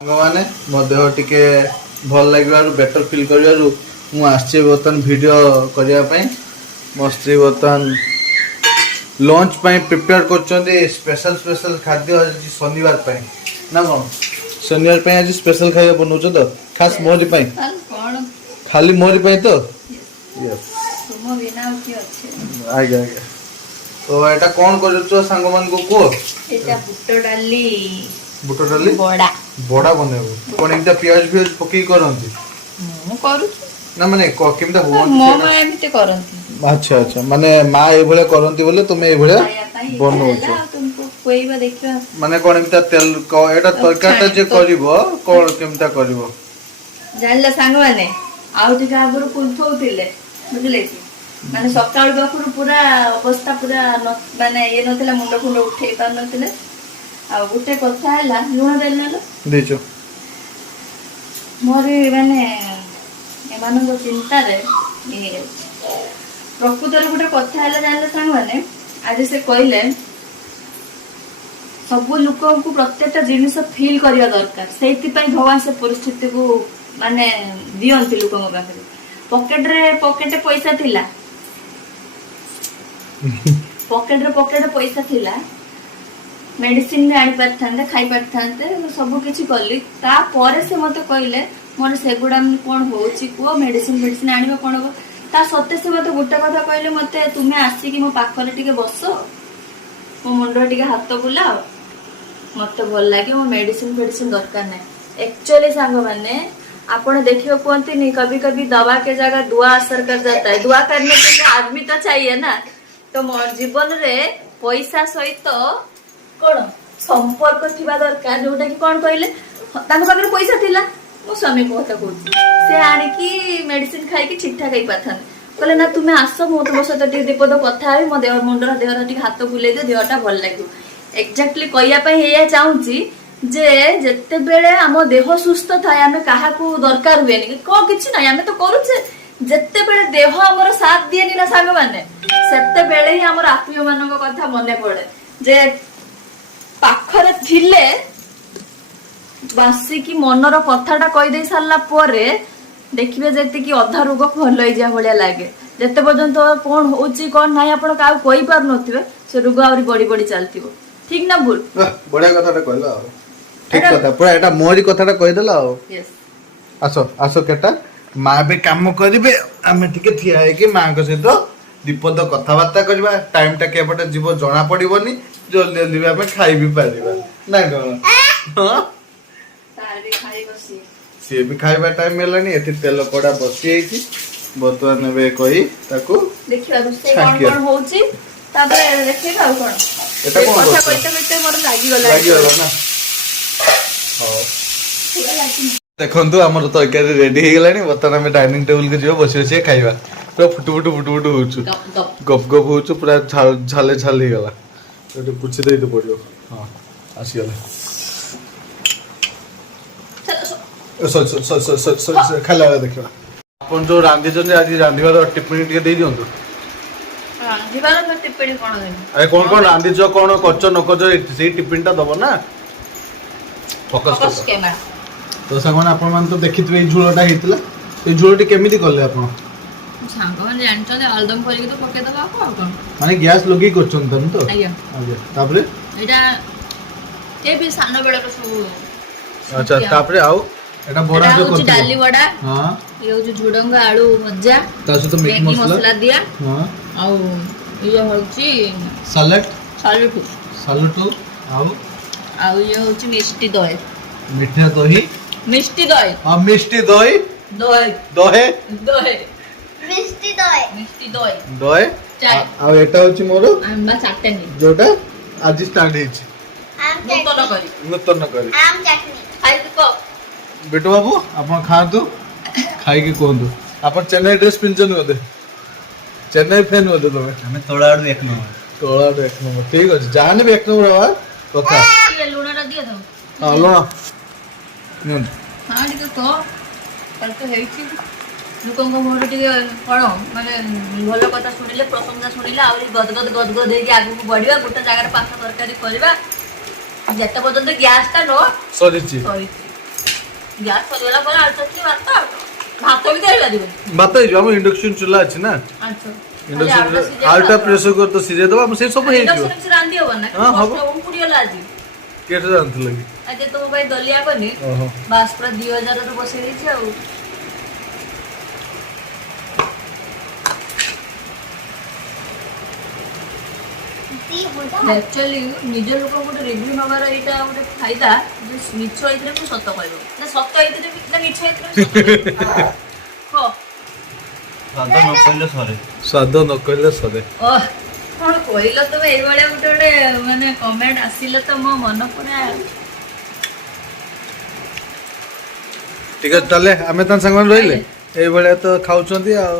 मैंने मो देह टिके भल लगे बेटर फिल कर बर्तमान वीडियो करने मो स्त्री बर्तमान लंच प्रिपेयर कर स्पेशल स्पेशल खाद्य शनिवार ना कौन शनिवार आज स्पेशल खाया बनाऊच तो खास मोरी खाली मोरी तो यस आज्ञा आज्ञा तो यहाँ कौन कर सांग मान को बुट डाली बड़ा बनेबो कोन एकटा प्याज भी पकी करंती ना माने केमता हो मो मा एमिते करंती अच्छा अच्छा माने मां ए भले करंती बोले तुम ए भले बनौछ तुमको कोइबा देखिबा माने कोन एकटा तेल एटा तरकारीटा जे करबो कोन केमता करबो जानला सांग माने आउ टिका आगुर कुलथौतिले बुझले कि माने सकाळ बखुर पूरा अवस्था पूरा माने ये नथिला मुंड फुंड उठेई पार नथिले आ गुटे कथा हैला लुण देललो देचो मोरे माने एमानंग चिंता रे प्रकृतर गुटे कथा हैला जानले सांग माने आज से कहले सब लोक को प्रत्येकटा जिनिस फील करिया दरकार सेति पई भगवान से परिस्थिति को माने दियंती लोक पाखरे पॉकेट पैसा थिला पॉकेट पैसा थिला मेडिसिन भी आनी पारथांते खाई पारथांते सब किछि करली ता परे से मते कहले मोर सेगुडा कोन होची को मेडिसिन आनिबा कोन हो ता सत्य से मते गुटा कथा कहले मते तुमे आसी कि मो पाखले टिके बसो मो मुंडो टिके हाथ बुलाओ मते भल लागे मो मेडिसिन दरकार नै एक्चुअली सांग माने आपण देखियो कोंती नहीं कभी कभी दवा के जगह दुआ असर कर जाता है दुआ करने के लिए आदमी तो चाहिए ना तो मोर जीवन रे पैसा सहित कोन संपर्क थिबा दरकार जोटा कि कोन कहले ताको पाखरे पैसा थिला मो स्वामी को कथा कहू से आनी की मेडिसिन खाई की ठीक ठाक ही पाथन कहले ना तुमे आसो मो तुम सहित टी दीपद कथा है मो देह मुंडर देहर टी हाथ बुले दे देहटा भल लागियो एक्जेक्टली कहिया पई हेया चाहूची जे जत्ते बेले आम देह सुस्थ थाए आमे काहा को दरकार हुए नि को किछि नै आमे तो करूचे जत्ते बेले देह हमर साथ दिएनी ना सांग माने सेत्ते बेले ही हमर आत्मीय मानक कथा मने पड़े जे पाखरे थिले बासी की मनर कथाटा कहि दे सारला परे देखिबे जत्ते की अधा रोग भल होई जा भलिया लागे जत्ते पर्यंत कोन होची कोन नाही आपण का कोइ पार नथिबे से रोग आउरी बड़ी बड़ी चलतिबो ठीक ना भूल बढ़िया कथाटा कहला ठीक कथा पूरा एटा मोरी कथाटा कहि देला यस आसो आसो केटा मां बे काम करिवे आमे टिके थिया है कि मां को सहित दीपद कथाबार्ता करबा टाइम टा केबटे जीव जणा पड़िबोनी जल्दी जल्दी आमे खाई भी पारिबा ना कोन हां तारे खाई बसी से भी खाइबा टाइम मिललानी एति तेल कोडा बसी आइची बर्तमान बे कहि ताको देखिबा रुसे कोन होची ताबे देखिबा आ कोन एटा कोन कथा कइते मोर लागी गला ना हां देखो आमर तरकारी रेडी हो गलानी बर्तमान आम डाइनिंग टेबल के जीव बस बस खाइबा पूरा फुटु होचु गप गप होचु पूरा झाले झाल हो गला तो पुछि दे तो पड़ियो हां आसी गला सो खाला देखिबा अपन जो रांधी जने आज रांधीबार टिप्पणी टिके दे दियंतु रांधीबार में टिप्पणी कोन दे अरे कोन रांधी जो कोन करछ न करछ सेही टिप्पणीटा दबो ना फोकस कैमरा तो सांगन आपण मान तो देखितबे झुलटा हेतला ए झुलटी केमिति करले आपण सांग मन जानचले आलदम करी तो पके दबा कोन माने गैस लगी करछन तन तो आज्ञा आज्ञा तापरे एटा ए भी सानो बेला को सब अच्छा तापरे आउ एटा बड़ा जो करछ डाली बड़ा हां ये जो झुडंग आलू भज्जा ता सहित मैगी मसाला दिया हां आउ ये होची सैलेड आउ आउ ये होची मिष्टी दही मिठा दही मिष्टी दही हां मिष्टी दही दही दही दही मिष्टी दही दही चाय आ एटा होची मोर आंबा चटनी जोटा आज स्टार्ट हेछि नूतन करी आम चटनी खाई को बेटू बाबू आपण खातु खाई के कोंदु आपण चेन्नई ड्रेस पिनचन होदे चेन्नई फैन होदे तमे हमें तोड़ाड़ एक नंबर ठीक अछि जाने भी एक नंबर बा कथा ये लूणा दिया दो हां लो नन हां ठीक तो कल तो हेछि लोकंग मोर टिके कोन माने भलो कथा सुनिले प्रशंसा सुनिले आउरी गदगद देकी आगु को बढ़िबा गोटा जगह रे पाखा तरकारी करबा जत्ते पर्यंत गैस ता नो सरिछि सॉरी ଗ୍ୟାସ୍ ସରିଗଲା ପରେ ଆଳୁ ଚଟଣି ଭାତ ବି ଦେଇ ପାରିବନି। ଭାତ ହେଇଯିବ ଆମ ଇଣ୍ଡକ୍ସନ ଚୁଲା ଅଛି ନା ଇଣ୍ଡକ୍ସନ ଆଳୁଟା ପ୍ରେସର କୁକର ତ ସିଝେଇ ଦେବା ଆମ ସେଇ ସବୁ ହେଇଯିବ। ରାନ୍ଧି ହବ ନା ହଁ, ହବ। ପୁଡ଼ିଗଲା ଆଜି କେତେ ଜାଣିଥିଲ କି? ଆଜି ତମ ପାଇଁ ଦଲିଆ କନି ଓହୋ ବାସ୍ ପୁରା 2000 ବସେଇ ଦେଇଛି ଆଉ। ଆକ୍ଚୁଆଲି ନିଜ ଲୋକ ଗୋଟେ ରିଭ୍ୟୁ ନବାର ଏଇଟା ଗୋଟେ ଫାଇଦା ଯେ ମିଛ ହେଇଥିଲେ ବି ସତ କହିବ ନା ସତ ହେଇଥିଲେ ବି ନା ମିଛ ହେଇଥିଲେ ବି ସତ କହିବ। ହଁ ସ୍ୱାଦ ନ କହିଲେ ସରେ। ଓହ କଣ କହିଲ ତମେ ଏଇଭଳିଆ ଗୋଟେ ମାନେ କମେଣ୍ଟ ଆସିଲେ ତ ମୋ ମନ ପୁରା ଠିକ ଅଛି ତାହେଲେ ଆମେ ତାଙ୍କ ସାଙ୍ଗରେ ରହିଲେ ଏଇଭଳିଆ ତ ଖାଉଛନ୍ତି ଆଉ।